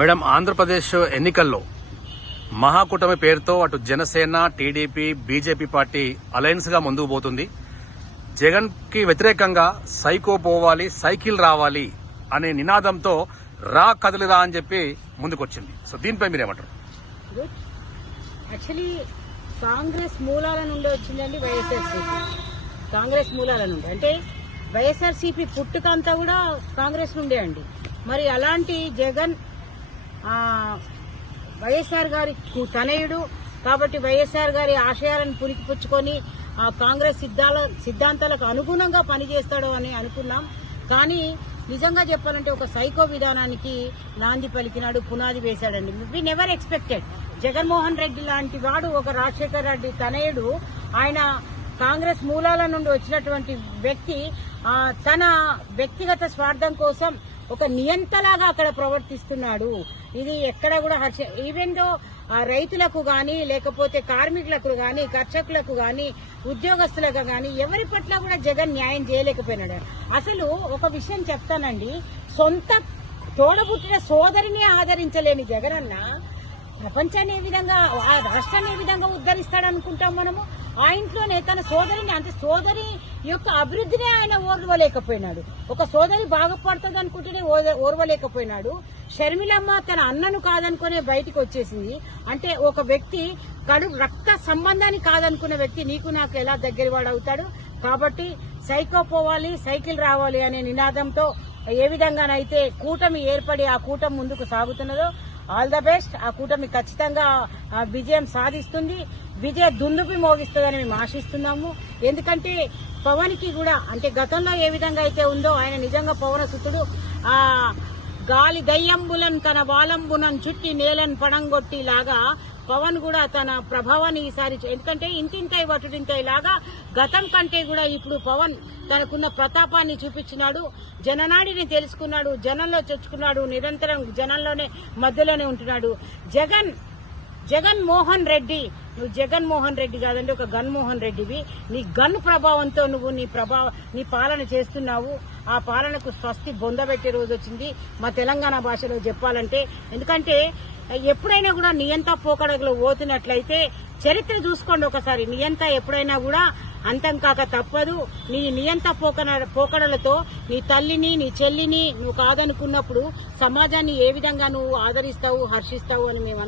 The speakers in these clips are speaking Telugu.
మేడం, ఆంధ్రప్రదేశ్ ఎన్నికల్లో మహాకూటమి పేరుతో అటు Janasena, TDP, BJP party alliance గా ముందుకు పోతుంది. జగన్ కి వ్యతిరేకంగా సైకో పోవాలి, సైకిల్ రావాలి అనే నినాదంతో రా కదలిరా అని చెప్పి ముందుకొచ్చింది. సో దీనిపై మీరేమంటారు? యాక్చువల్లీ కాంగ్రెస్ మూలాల నుండి వచ్చిందండి వైఎస్ఆర్సీపీ. కాంగ్రెస్ మూలాల నుండి అంటే వైఎస్ఆర్సీపీ పుట్టుకంతా కూడా కాంగ్రెస్ నుండే అండి. మరి అలాంటి జగన్ వైఎస్ఆర్ గారి తనయుడు కాబట్టి వైఎస్ఆర్ గారి ఆశయాలను పురికిపుచ్చుకొని కాంగ్రెస్ సిద్ధాంతాలకు అనుగుణంగా పనిచేస్తాడు అని అనుకున్నాం. కానీ నిజంగా చెప్పాలంటే ఒక సైకో విధానానికి నాంది పలికినాడు, పునాది వేశాడండి. We never expected. Jaganmohan Reddy లాంటి వాడు, ఒక రాజశేఖర్ రెడ్డి తనయుడు, ఆయన కాంగ్రెస్ మూలాల నుండి వచ్చినటువంటి వ్యక్తి తన వ్యక్తిగత స్వార్థం కోసం ఒక నియంతలాగా అక్కడ ప్రవర్తిస్తున్నాడు. ఇది ఎక్కడ కూడా ఈవెన్ దో రైతులకు గాని, లేకపోతే కార్మికులకు గాని, కర్షకులకు గాని, ఉద్యోగస్తులకు గాని ఎవరి పట్ల కూడా జగన్ న్యాయం చేయలేకపోయినాడు. అసలు ఒక విషయం చెప్తానండి, సొంత తోడబుట్టిన సోదరిని ఆదరించలేని జగన్ అన్న ప్రపంచాన్ని ఏ విధంగా, ఆ రాష్ట్రాన్ని ఏ విధంగా ఉద్ధరిస్తాడనుకుంటాం మనము? ఆ ఇంట్లోనే తన సోదరిని, అంటే సోదరి యొక్క అభివృద్ధిని ఆయన ఓర్వలేకపోయినాడు. ఒక సోదరి బాగుపడుతుంది అనుకుంటేనే ఓర్వలేకపోయినాడు. షర్మిలమ్మ తన అన్నను కాదనుకునే బయటికి వచ్చేసింది. అంటే ఒక వ్యక్తి రక్త సంబంధాన్ని కాదనుకున్న వ్యక్తి నీకు నాకు ఎలా దగ్గరవాడు అవుతాడు? కాబట్టి సైకో పోవాలి, సైకిల్ రావాలి అనే నినాదంతో ఏ విధంగానైతే కూటమి ఏర్పడి ఆ కూటమి ముందుకు సాగుతున్నదో ఆల్ ద బెస్ట్. ఆ కూటమి ఖచ్చితంగా విజయం సాధిస్తుంది, విజయ దుందుపి మోగిస్తుందని మేము ఆశిస్తున్నాము. ఎందుకంటే పవన్ కి కూడా, అంటే గతంలో ఏ విధంగా అయితే ఉందో ఆయన నిజంగా పవన సుతుడు, ఆ గాలి దయ్యంబులం తన వాలంబునం చుట్టి నేలను పడంగొట్టి లాగా పవన్ కూడా తన ప్రభావాన్ని ఈసారి, ఎందుకంటే ఇంతింతై వటుడింతై లాగా గతం కంటే కూడా ఇప్పుడు పవన్ తనకున్న ప్రతాపాన్ని చూపించినాడు. జననాడిని తెలుసుకున్నాడు, జనంలో చొచ్చుకున్నాడు, నిరంతరం జనంలోనే మధ్యలోనే ఉంటున్నాడు. జగన్ మోహన్ రెడ్డి, నువ్వు జగన్మోహన్ రెడ్డి కాదండి, ఒక గన్మోహన్ రెడ్డివి. నీ గన్ ప్రభావంతో నువ్వు నీ పాలన చేస్తున్నావు. ఆ పాలనకు స్వస్తి బొందబెట్టే రోజు వచ్చింది మా తెలంగాణ భాషలో చెప్పాలంటే. ఎందుకంటే ఎప్పుడైనా కూడా నియంత పోకడలు పోతున్నట్లయితే చరిత్ర చూసుకోండి ఒకసారి. నియంత ఎప్పుడైనా కూడా అంతం కాక తప్పదు. నీ నియంత పోకడలతో నీ తల్లిని, నీ చెల్లిని నువ్వు కాదనుకున్నప్పుడు సమాజాన్ని ఏ విధంగా నువ్వు ఆదరిస్తావు, హర్షిస్తావు అని మేము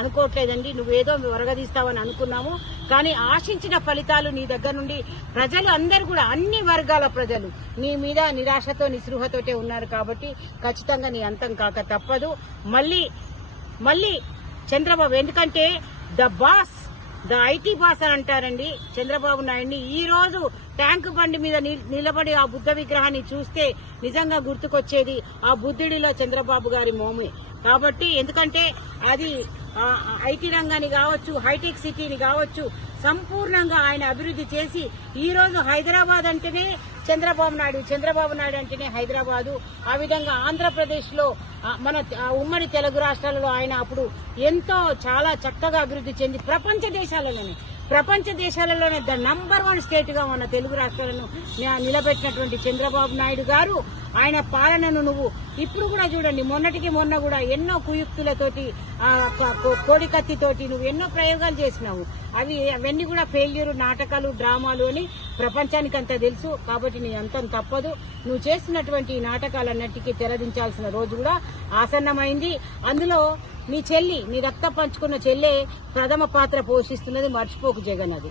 అనుకోవట్లేదండి. నువ్వేదో వరగదీస్తావని అనుకున్నాము. కానీ ఆశించిన ఫలితాలు నీ దగ్గర నుండి ప్రజలు అందరూ కూడా, అన్ని వర్గాల ప్రజలు నీ మీద నిరాశతో, నిస్పృహతోటే ఉన్నారు. కాబట్టి ఖచ్చితంగా నీ అంతం కాక తప్పదు. మళ్ళీ చంద్రబాబు, ఎందుకంటే ద ఐటీ బాస్ అని అంటారండి చంద్రబాబు నాయుడిని. ఈ రోజు ట్యాంక్ బండి మీద నిలబడి ఆ బుద్ధ విగ్రహాన్ని చూస్తే నిజంగా గుర్తుకొచ్చేది ఆ బుద్ధుడిలో చంద్రబాబు గారి మోమే. కాబట్టి ఎందుకంటే అది ఐటీ రంగాన్ని కావచ్చు, హైటెక్ సిటీని కావచ్చు, సంపూర్ణంగా ఆయన అభివృద్ధి చేసి ఈ రోజు హైదరాబాద్ అంటేనే చంద్రబాబు నాయుడు అంటేనే హైదరాబాదు. ఆ విధంగా ఆంధ్రప్రదేశ్ లో, మన ఉమ్మడి తెలుగు రాష్ట్రాలలో ఆయన అప్పుడు ఎంతో చాలా చక్కగా అభివృద్ధి చెంది ప్రపంచ దేశాలలోనే ద నంబర్ 1 స్టేట్ గా మన తెలుగు రాష్ట్రాలను నిలబెట్టినటువంటి చంద్రబాబు నాయుడు గారు, ఆయన పాలనను నువ్వు ఇప్పుడు కూడా చూడండి, మొన్న కూడా ఎన్నో కుయుక్తులతోటి, కోడికత్తితోటి నువ్వు ఎన్నో ప్రయోగాలు చేసినావు. అవన్నీ కూడా ఫెయిల్యూర్, నాటకాలు, డ్రామాలు అని ప్రపంచానికంతా తెలుసు. కాబట్టి నీ అంతం తప్పదు. నువ్వు చేస్తున్నటువంటి నాటకాలన్నిటికీ తెరదించాల్సిన రోజు కూడా ఆసన్నమైంది. అందులో నీ రక్త పంచుకున్న చెల్లె ప్రథమ పాత్ర పోషిస్తున్నది, మర్చిపోకు జగన్. అది